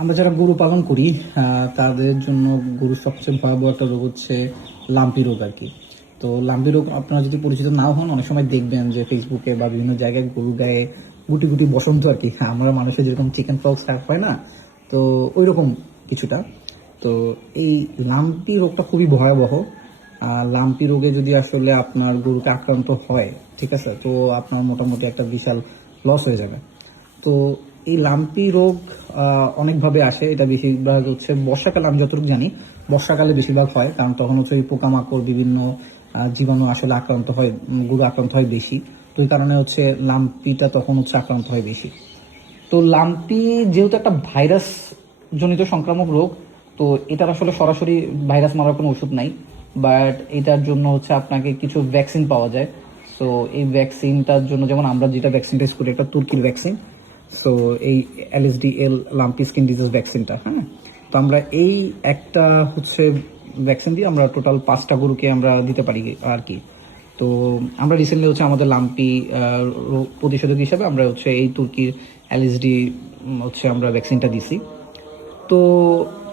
আমরা যারা গরু পালন করি তাদের জন্য গরুর সবচেয়ে ভয়াবহ একটা রোগ হচ্ছে লাম্পি রোগ আর কি। তো লাম্পি রোগ আপনারা যদি পরিচিত নাও হন, অনেক সময় দেখবেন যে ফেসবুকে বা বিভিন্ন জায়গায় গরু গায়ে গুটি গুটি বসন্ত আর কি। হ্যাঁ, আমরা মানুষের যেরকম চিকেন পক্স হয় না, তো ওই রকম কিছুটা। তো এই লাম্পি রোগটা খুবই ভয়াবহ। লাম্পি রোগে যদি আসলে আপনার গরুকে আক্রান্ত হয়, ঠিক আছে, তো আপনার মোটামুটি একটা বিশাল লস হয়ে যাবে। তো এই লাম্পি রোগ অনেকভাবে আসে। এটা বেশিরভাগ হচ্ছে বর্ষাকালে, আমি যতটুকু জানি বর্ষাকালে বেশিরভাগ হয়, কারণ তখন হচ্ছে ওই পোকামাকড় বিভিন্ন জীবাণু আসলে আক্রান্ত হয়, গরু আক্রান্ত হয় বেশি। তো এই কারণে হচ্ছে লাম্পিটা তখন হচ্ছে আক্রান্ত হয় বেশি। তো লাম্পি যেহেতু একটা ভাইরাস জনিত সংক্রামক রোগ, তো এটার আসলে সরাসরি ভাইরাস মারার কোনো ওষুধ নাই। বাট এটার জন্য হচ্ছে আপনাকে কিছু ভ্যাকসিন পাওয়া যায়। সো এই ভ্যাকসিনটার জন্য, যেমন আমরা যেটা ভ্যাকসিনটা ইউজ করি, একটা তুর্কির ভ্যাকসিন। সো এই LSDL লাম্পি স্কিন ডিজিজ ভ্যাকসিনটা, হ্যাঁ, তো আমরা এই একটা হচ্ছে ভ্যাকসিন দিয়ে আমরা টোটাল 5টা গরুকে আমরা দিতে পারি আর কি। তো আমরা রিসেন্টলি হচ্ছে আমাদের লাম্পি প্রতিষেধক হিসাবে আমরা হচ্ছে এই তুর্কির LSD হচ্ছে আমরা ভ্যাকসিনটা দিছি। তো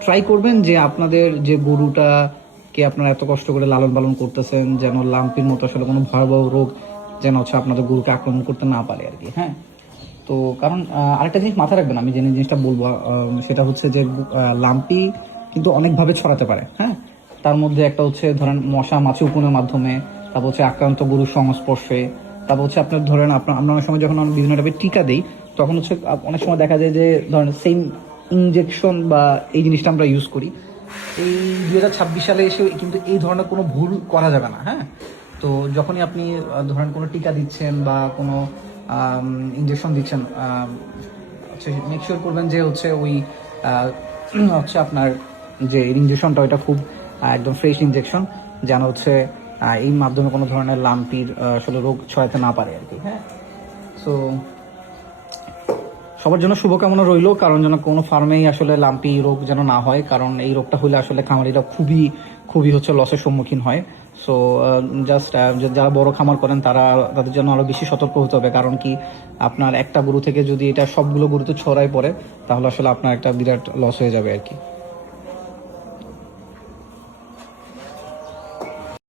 ট্রাই করবেন যে আপনাদের যে গরুটাকে আপনারা এত কষ্ট করে লালন পালন করতেছেন, যেন লাম্পির মতো আসলে কোনো ভয়াবহ রোগ যেন হচ্ছে আপনাদের গরুকে আক্রমণ করতে না পারে আর কি। হ্যাঁ, তো কারণ আরেকটা জিনিস মাথায় রাখবেন, আমি যে জিনিসটা বলবো সেটা হচ্ছে যে লাম্পি কিন্তু অনেকভাবে ছড়াতে পারে। হ্যাঁ, তার মধ্যে একটা হচ্ছে ধরেন মশা মাছি উকুনের মাধ্যমে, তারপর হচ্ছে আক্রান্ত গরুর সংস্পর্শে, তারপর হচ্ছে আপনার ধরেন আমরা অনেক সময় যখন আমরা বিভিন্ন টাইপের টিকা দিই, তখন হচ্ছে অনেক সময় দেখা যায় যে ধরেন সেম ইনজেকশন বা এই জিনিসটা আমরা ইউজ করি। এই 2026 সালে এসে কিন্তু এই ধরনের কোনো ভুল করা যাবে না। হ্যাঁ, তো যখনই আপনি ধরেন কোনো টিকা দিচ্ছেন বা কোনো ইনজেকশন দিচ্ছেন, হচ্ছে মেক শিওর করবেন যে হচ্ছে ওই হচ্ছে আপনার যে ইনজেকশনটা ওইটা খুব একদম ফ্রেশ ইনজেকশন, যেন হচ্ছে এই মাধ্যমে কোনো ধরনের লাম্পির আসলে রোগ ছড়াতে না পারে আর কি। হ্যাঁ, সো সবার জন্য শুভকামনা রইল, কারণ যেন কোনো ফার্মেই আসলে লাম্পি রোগ যেন না হয়, কারণ এই রোগটা হলে আসলে খামারিরা খুবই খুবই হচ্ছে লসের সম্মুখীন হয়। সো জাস্ট যারা বড় খামার করেন তাদের জন্য আরো বেশি সতর্ক হতে হবে, কারণ কি আপনার একটা গরু থেকে যদি এটা সবগুলো গরুতে ছড়াই পড়ে, তাহলে আসলে আপনার একটা বিরাট লস হয়ে যাবে আর কি।